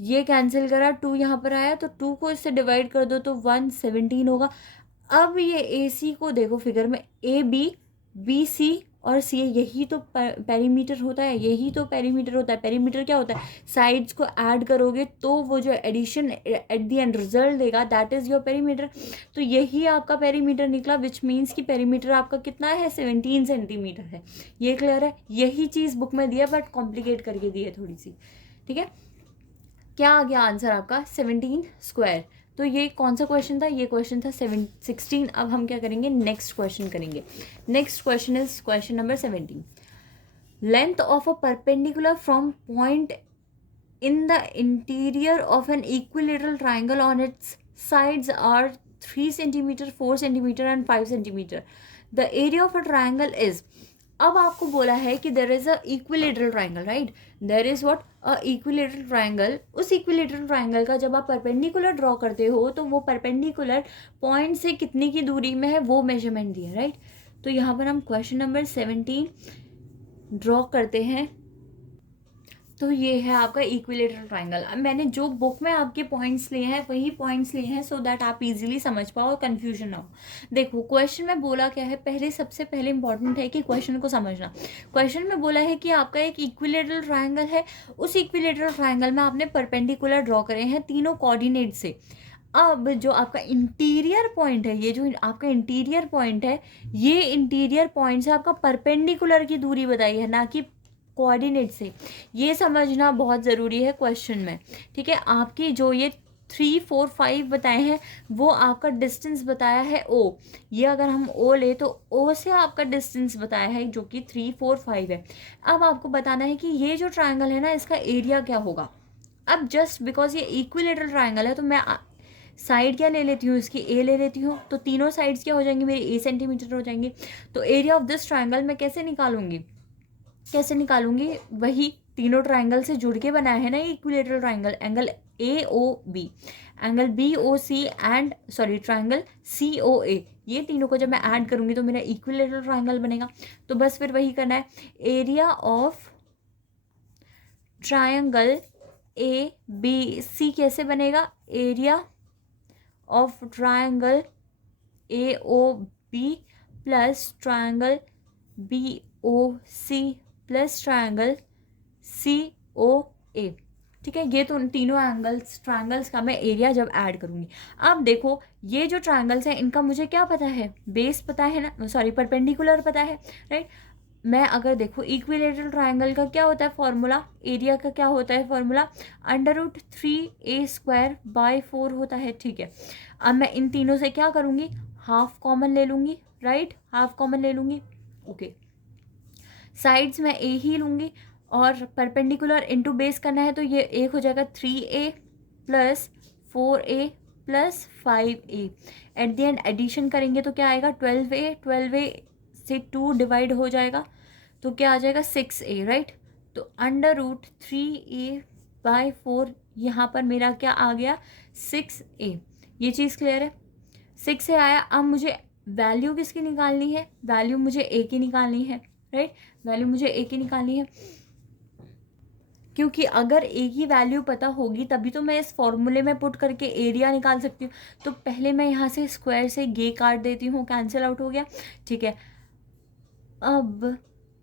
ये कैंसिल करा, 2 यहाँ पर आया तो 2 को इससे डिवाइड कर दो तो 117 होगा। अब ये ए सी को देखो फिगर में, ए बी, बी सी और सी, यही तो पेरीमीटर होता है, यही तो पेरीमीटर होता है। पेरीमीटर क्या होता है, साइड्स को ऐड करोगे तो वो जो addition at the end result देगा, दैट इज योर पेरीमीटर। तो यही आपका पेरीमीटर निकला, विच मीन्स कि पेरीमीटर आपका कितना है, 17 सेंटीमीटर है। ये क्लियर है? यही चीज़ बुक में दिया बट कॉम्प्लिकेट करके दी है थोड़ी सी, ठीक है। क्या आ गया आंसर आपका, 17 स्क्वायर। तो ये कौन सा क्वेश्चन था, ये क्वेश्चन था 16। अब हम क्या करेंगे, नेक्स्ट क्वेश्चन करेंगे। Next question is question number 17। Length of a perpendicular from point in the interior of an equilateral triangle on its sides are 3 centimeter, 4 centimeter and 5 centimeter. The area of a triangle is, अब आपको बोला है कि there is a equilateral triangle, right, there is what, a equilateral triangle. उस equilateral triangle का जब आप perpendicular draw करते हो तो वो परपेंडिकुलर पॉइंट से कितने की दूरी में है वो मेजरमेंट दिया, राइट। तो यहाँ पर हम क्वेश्चन नंबर 17 ड्रॉ करते हैं। तो ये है आपका इक्विलेटरल ट्राइंगल। अब मैंने जो बुक में आपके पॉइंट्स लिए हैं वही पॉइंट्स लिए हैं, सो दैट आप इजीली समझ पाओ और कन्फ्यूजन ना हो। देखो क्वेश्चन में बोला क्या है, सबसे पहले इंपॉर्टेंट है कि क्वेश्चन को समझना। क्वेश्चन में बोला है कि आपका एक इक्विलेटरल ट्राइंगल है, उस इक्विलेटरल ट्राइंगल में आपने परपेंडिकुलर ड्रॉ करे हैं तीनों कोऑर्डिनेट से। अब जो आपका इंटीरियर पॉइंट है, ये जो आपका इंटीरियर पॉइंट है, ये इंटीरियर पॉइंट से आपका परपेंडिकुलर की दूरी बताई है, ना कि कोऑर्डिनेट से। ये समझना बहुत ज़रूरी है क्वेश्चन में, ठीक है। आपकी जो ये 3, 4, 5 बताए हैं वो आपका डिस्टेंस बताया है ओ। ये अगर हम ओ ले तो ओ से आपका डिस्टेंस बताया है जो कि 3, 4, 5 है। अब आपको बताना है कि ये जो ट्राइंगल है ना, इसका एरिया क्या होगा। अब जस्ट बिकॉज ये इक्विलेटरल ट्राइंगल है तो मैं साइड क्या ले लेती हूँ, इसकी ए ले लेती हूँ, तो तीनों साइड्स क्या हो जाएंगी मेरी, ए सेंटीमीटर हो जाएंगे। तो एरिया ऑफ दिस ट्राइंगल मैं कैसे निकालूंगी, वही तीनों ट्राइंगल से जुड़ के बनाया है ना equilateral triangle, angle A O B, angle B O C and triangle C O A, ये तीनों को जब मैं ऐड करूंगी तो मेरा इक्विलेटरल ट्राइंगल बनेगा। तो बस फिर वही करना है, area of triangle A B C कैसे बनेगा, area of triangle A O B plus triangle B O C plus triangle C O A, ठीक है। ये तो तीनों ट्राइंगल्स का मैं एरिया जब ऐड करूँगी। अब देखो ये जो ट्राइंगल्स हैं इनका मुझे क्या पता है, बेस पता है ना, परपेंडिकुलर पता है, राइट। मैं अगर देखो इक्विलेटरल ट्राइंगल का क्या होता है फॉर्मूला, एरिया का क्या होता है फॉर्मूला, √3a² / 4 होता है, ठीक है। अब मैं इन तीनों से क्या करूँगी, हाफ कॉमन ले लूँगी, राइट, हाफ कॉमन ले लूँगी, ओके। साइड्स में ए ही लूँगी और परपेंडिकुलर इनटू बेस करना है तो ये एक हो जाएगा 3a + 4a + 5a। Eight the and addition करेंगे तो क्या आएगा, 12a से 2 डिवाइड हो जाएगा तो क्या आ जाएगा 6a, राइट। तो √3a/4 यहाँ पर मेरा क्या आ गया 6a। ये चीज़ क्लियर है, 6 आया। अब मुझे वैल्यू किसकी निकालनी है, वैल्यू मुझे a की निकालनी है, राइट, वैल्यू मुझे ए की निकालनी है। क्योंकि अगर ए की वैल्यू पता होगी तभी तो मैं इस फॉर्मूले में पुट करके एरिया निकाल सकती हूँ। तो पहले मैं यहाँ से स्क्वायर से ये काट देती हूँ, कैंसिल आउट हो गया, ठीक है। अब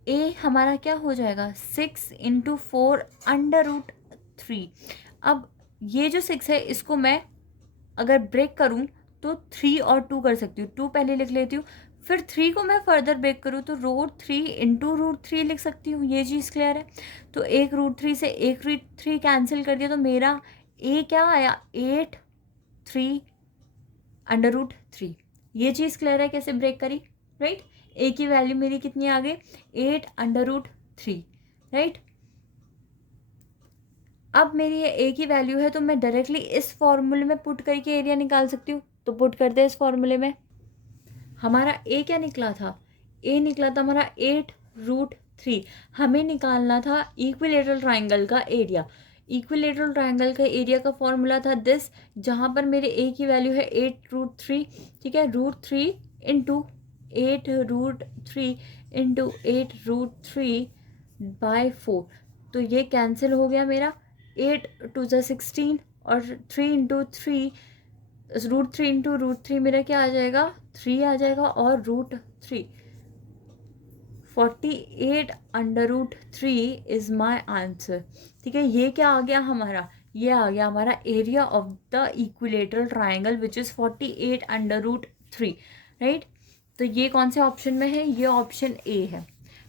ए हमारा क्या हो जाएगा 6 × 4 √3। अब ये जो 6 है इसको मैं अगर ब्रेक करूँ तो 3 और 2 कर सकती हूँ, 2 पहले लिख लेती हूँ, फिर 3 को मैं फर्दर ब्रेक करूँ तो √3 × √3 लिख सकती हूँ। ये चीज़ क्लियर है। तो एक √3 से एक √3 कैंसिल कर दिया तो मेरा ए क्या आया 8 3 √3। ये चीज़ क्लियर है कैसे ब्रेक करी, राइट। ए की वैल्यू मेरी कितनी आ गई 8 √3, राइट। अब मेरी ये ए की वैल्यू है तो मैं डायरेक्टली इस फॉर्मूले में पुट करके एरिया निकाल सकती हूँ। तो पुट कर दे इस फॉर्मूले में, हमारा ए क्या निकला था, ए निकला था हमारा 8√3। हमें निकालना था इक्विलेटरल ट्राइंगल का एरिया। इक्विलेटरल ट्राइंगल का एरिया का फॉर्मूला था दिस, जहाँ पर मेरे ए की वैल्यू है 8√3, ठीक है। √3 × 8√3 × 8√3/4, तो ये कैंसिल हो गया मेरा 8 टू ज़ा 16 और 3 इंटू 3 √3 इंटू √3 मेरा क्या आ जाएगा 3 आ जाएगा और √3 48 √3 इज़ माई आंसर। ठीक है, ये क्या आ गया हमारा, ये आ गया हमारा area of the equilateral triangle which is 48 √3, right. तो ये कौन से ऑप्शन में है, ये ऑप्शन ए है।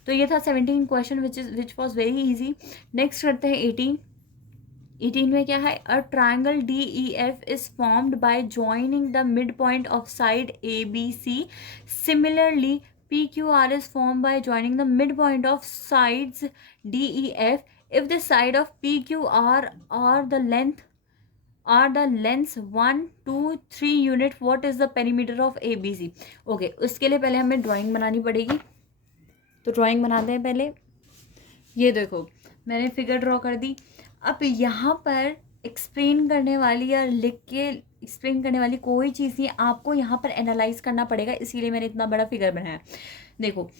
तो ये था 17 question which was very easy. Next करते हैं 18 में क्या है, a triangle DEF is formed by joining the mid point of side ABC। Similarly PQR is formed by joining the midpoint of sides DEF. If the side of PQR are the lengths 1, 2, 3 unit, what is the perimeter of ABC? Okay, उसके लिए पहले हमें drawing बनानी पड़ेगी। तो drawing बनाते हैं पहले। ये देखो मैंने फिगर ड्रॉ कर दी। अब यहाँ पर एक्सप्लेन करने वाली या लिख के एक्सप्लेन करने वाली कोई चीज़ नहीं, आपको यहाँ पर एनालाइज करना पड़ेगा, इसीलिए मैंने इतना बड़ा फिगर बनाया। देखो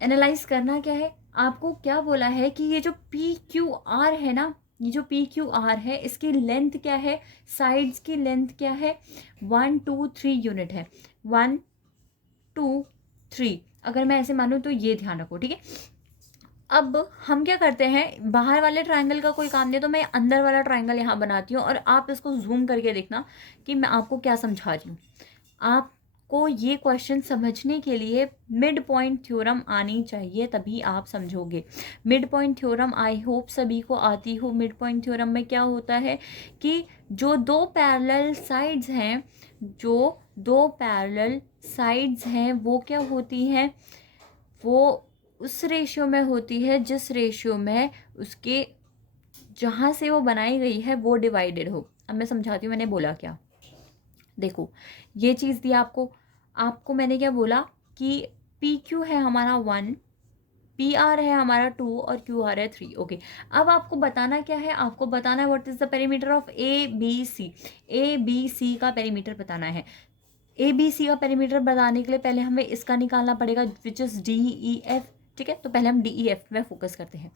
एनालाइज करना क्या है, आपको क्या बोला है कि ये जो PQR है ना, ये जो PQR है इसकी लेंथ क्या है, साइड्स की लेंथ क्या है, 1, 2, 3 यूनिट है। 1, 2, 3 अगर मैं ऐसे मानूँ तो ये ध्यान रखो, ठीक है। अब हम क्या करते हैं, बाहर वाले ट्रायंगल का कोई काम नहीं तो मैं अंदर वाला ट्रायंगल यहाँ बनाती हूँ और आप इसको जूम करके देखना कि मैं आपको क्या समझा रही हूँ। आपको ये क्वेश्चन समझने के लिए मिड पॉइंट थ्योरम आनी चाहिए, तभी आप समझोगे। Mid point theorem I hope सभी को आती हो। मिड पॉइंट थ्योरम में क्या होता है कि जो दो पैरेलल साइड्स हैं, जो दो पैरेलल साइड्स हैं वो क्या होती हैं, वो उस रेशियो में होती है जिस रेशियो में उसके जहाँ से वो बनाई गई है वो डिवाइडेड हो। अब मैं समझाती हूँ मैंने बोला क्या। देखो ये चीज़ दी आपको मैंने क्या बोला कि PQ है हमारा 1, PR है हमारा 2 और QR है 3। ओके, अब आपको बताना क्या है, आपको बताना है what is the perimeter of ABC। ABC का पेरीमीटर बताना है। ABC का पेरीमीटर बताने के लिए पहले हमें इसका निकालना पड़ेगा विच इज़ DEF। ठीक है, तो पहले हम DEF में फोकस करते हैं।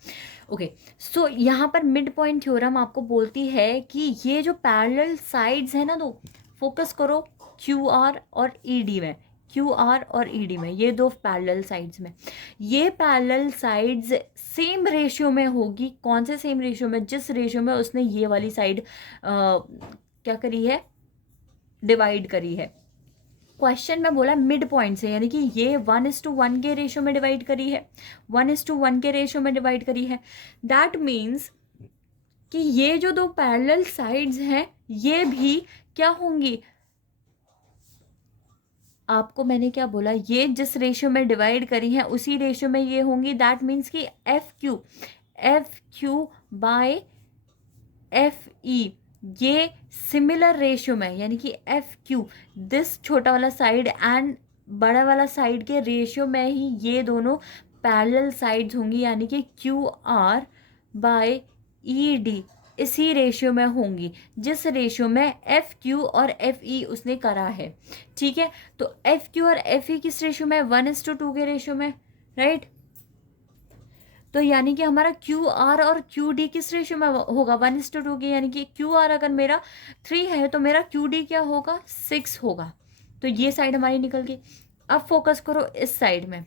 ओके, सो यहाँ पर मिड पॉइंट थ्योरम आपको बोलती है कि ये जो पैरेलल साइड्स है ना, तो फोकस करो QR और ED में, QR और ED में, ये दो पैरेलल साइड्स में, ये पैरेलल साइड्स सेम रेशियो में होगी। कौन से सेम रेशियो में, जिस रेशियो में उसने ये वाली साइड क्या करी है, डिवाइड करी है। क्वेश्चन में बोला मिड पॉइंट से, यानी कि ये 1:1 के रेशियो में डिवाइड करी है, 1:1 के रेशियो में डिवाइड करी है। दैट मीन्स कि ये जो दो पैरेलल साइड्स हैं ये भी क्या होंगी, आपको मैंने क्या बोला, ये जिस रेशियो में डिवाइड करी है उसी रेशियो में ये होंगी। दैट मीन्स कि FQ बाय FE ये सिमिलर रेशियो में, यानी कि FQ दिस छोटा वाला साइड एंड बड़ा वाला साइड के रेशियो में ही ये दोनों पैरेलल साइड्स होंगी, यानी कि QR बाय ED इसी रेशियो में होंगी जिस रेशियो में FQ और FE उसने करा है। ठीक है, तो FQ और FE किस रेशियो में, 1:2 के रेशियो में, राइट। तो यानी कि हमारा QR और QD किस रेशियो में होगा, 1:2 के, यानी कि QR अगर मेरा 3 है तो मेरा QD क्या होगा, 6 होगा। तो ये साइड हमारी निकल गई। अब फोकस करो इस साइड में,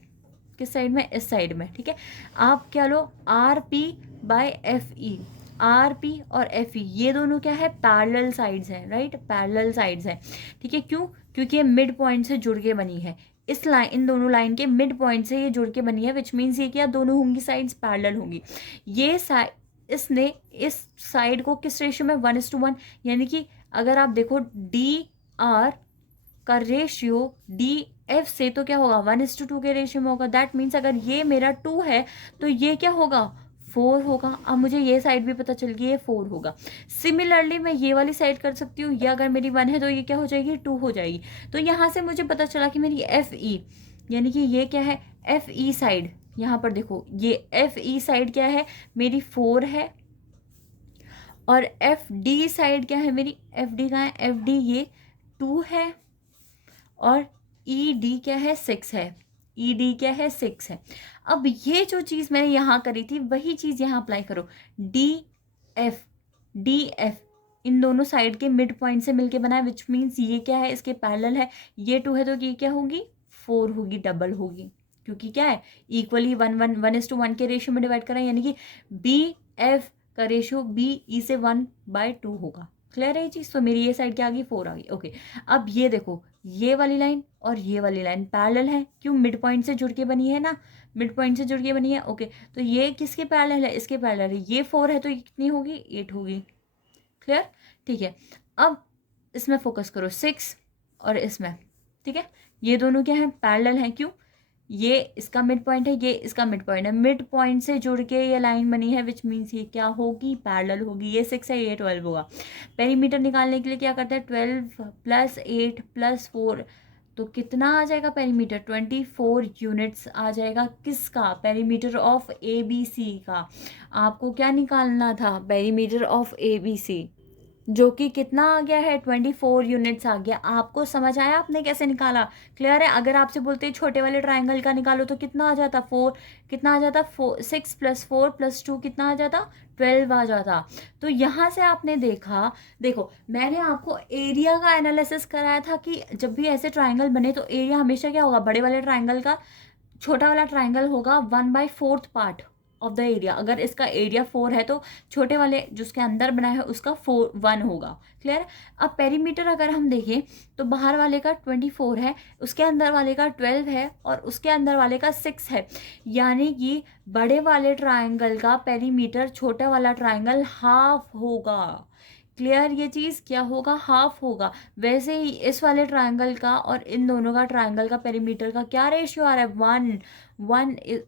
किस साइड में, इस साइड में। ठीक है, आप क्या लो, RP बाय FE, RP और FE ये दोनों क्या है, पैरेलल साइड्स हैं, राइट, पैरेलल साइड्स हैं। ठीक है, क्यों, क्योंकि ये मिड पॉइंट से जुड़ के बनी है। इस लाइन, इन दोनों लाइन के मिड पॉइंट से ये जुड़ के बनी है, विच मीन्स ये क्या, दोनों होंगी साइड्स पैरेलल होंगी। ये इसने इस साइड को किस रेशियो में, 1:1, यानी कि अगर आप देखो DR का रेशियो DF से तो क्या होगा, 1:2 के रेशियो में होगा। दैट मीन्स अगर ये मेरा 2 है तो ये क्या होगा, 4 होगा। अब मुझे ये साइड भी पता चल गई, ये 4 होगा। सिमिलरली मैं ये वाली साइड कर सकती हूँ, ये अगर मेरी 1 है तो ये क्या हो जाएगी, 2 हो जाएगी। तो यहाँ से मुझे पता चला कि मेरी FE, यानी कि ये क्या है, FE साइड, यहाँ पर देखो ये FE साइड क्या है, मेरी 4 है। और FD साइड क्या है मेरी, FD कहाँ है, FD ये 2 है। और ED क्या है, 6 है, ED क्या है, 6 है। अब ये जो चीज़ मैंने यहाँ करी थी वही चीज़ यहाँ अप्लाई करो, DF डी एफ इन दोनों साइड के मिड पॉइंट से मिलके बना है, विच मीन्स ये क्या है, इसके पैरेलल है। ये 2 है तो ये क्या होगी, 4 होगी, डबल होगी, क्योंकि क्या है, इक्वली 1:1 के रेशियो में डिवाइड करा है, यानी कि बी एफ का रेशियो बी ई से 1/2 होगा। क्लियर है ये चीज़? तो मेरी ये साइड क्या आ गई, 4 आ गई। ओके, अब ये देखो, ये वाली लाइन और ये वाली लाइन पैरेलल है, क्यों, मिड पॉइंट से जुड़ के बनी है ना, मिड पॉइंट से जुड़ के बनी है। ओके, तो ये किसके पैरेलल है, इसके पैरेलल है। ये 4 है तो ये कितनी होगी, 8 होगी। क्लियर? ठीक है, अब इसमें फोकस करो, 6 और इसमें, ठीक है, ये दोनों क्या है, पैरेलल हैं, क्यों, ये इसका मिड पॉइंट है, ये इसका मिड पॉइंट है, मिड पॉइंट से जुड़ के ये लाइन बनी है, विच मीन्स ये क्या होगी, पैरेलल होगी। ये 6 है, ये 12 होगा। पेरीमीटर निकालने के लिए क्या करते हैं, 12 + 8 + 4, तो कितना आ जाएगा पेरीमीटर, 24 यूनिट्स आ जाएगा। किसका, perimeter of A B C का। आपको क्या निकालना था, perimeter of A B C, जो कि कितना आ गया है, 24 यूनिट्स आ गया। आपको समझ आया आपने कैसे निकाला, क्लियर है? अगर आपसे बोलते हैं छोटे वाले ट्राइंगल का निकालो तो कितना आ जाता, 4, कितना आ जाता, 6 + 4 + 2 कितना आ जाता, 12 आ जाता। तो यहाँ से आपने देखा, देखो मैंने आपको एरिया का एनालिसिस कराया था कि जब भी ऐसे ट्राइंगल बने तो एरिया हमेशा क्या होगा, बड़े वाले ट्राइंगल का छोटा वाला ट्राइंगल होगा 1/4 पार्ट ऑफ द एरिया। अगर इसका एरिया 4 है तो छोटे वाले जो उसके अंदर बना है उसका 1 होगा। क्लियर? अब पेरीमीटर अगर हम देखें तो बाहर वाले का 24 है, उसके अंदर वाले का 12 है और उसके अंदर वाले का 6 है, यानी कि बड़े वाले ट्राइंगल का पेरीमीटर छोटा वाला ट्राइंगल हाफ होगा। क्लियर? ये चीज़ क्या होगा, हाफ होगा। वैसे ही इस वाले ट्राइंगल का और इन दोनों का ट्राइंगल का पेरीमीटर का क्या रेशियो आ रहा है,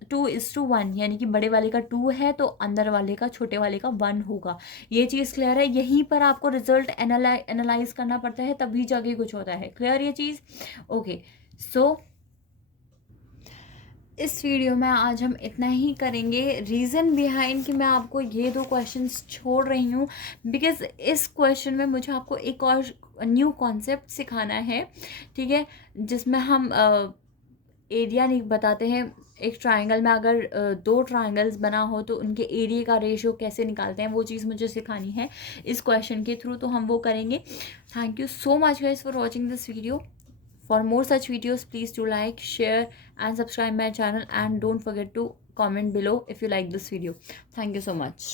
2:1, यानी कि बड़े वाले का 2 है तो अंदर वाले का, छोटे वाले का 1 होगा। ये चीज़ क्लियर है? यहीं पर आपको रिजल्ट एनालाइज करना पड़ता है, तभी जाके कुछ होता है। क्लियर ये चीज़? ओके, सो इस वीडियो में आज हम इतना ही करेंगे। रीज़न बिहाइंड कि मैं आपको ये 2 क्वेश्चंस छोड़ रही हूँ, बिकॉज़ इस क्वेश्चन में मुझे आपको एक और न्यू कॉन्सेप्ट सिखाना है, ठीक है, जिसमें हम एरिया नहीं बताते हैं। एक ट्राइंगल में अगर 2 ट्राइंगल्स बना हो तो उनके एरिया का रेशियो कैसे निकालते हैं, वो चीज़ मुझे सिखानी है इस क्वेश्चन के थ्रू, तो हम वो करेंगे। Thank you so much guys for watching this video. For more such videos, please do like, share and subscribe my channel, and don't forget to comment below if you like this video. Thank you so much.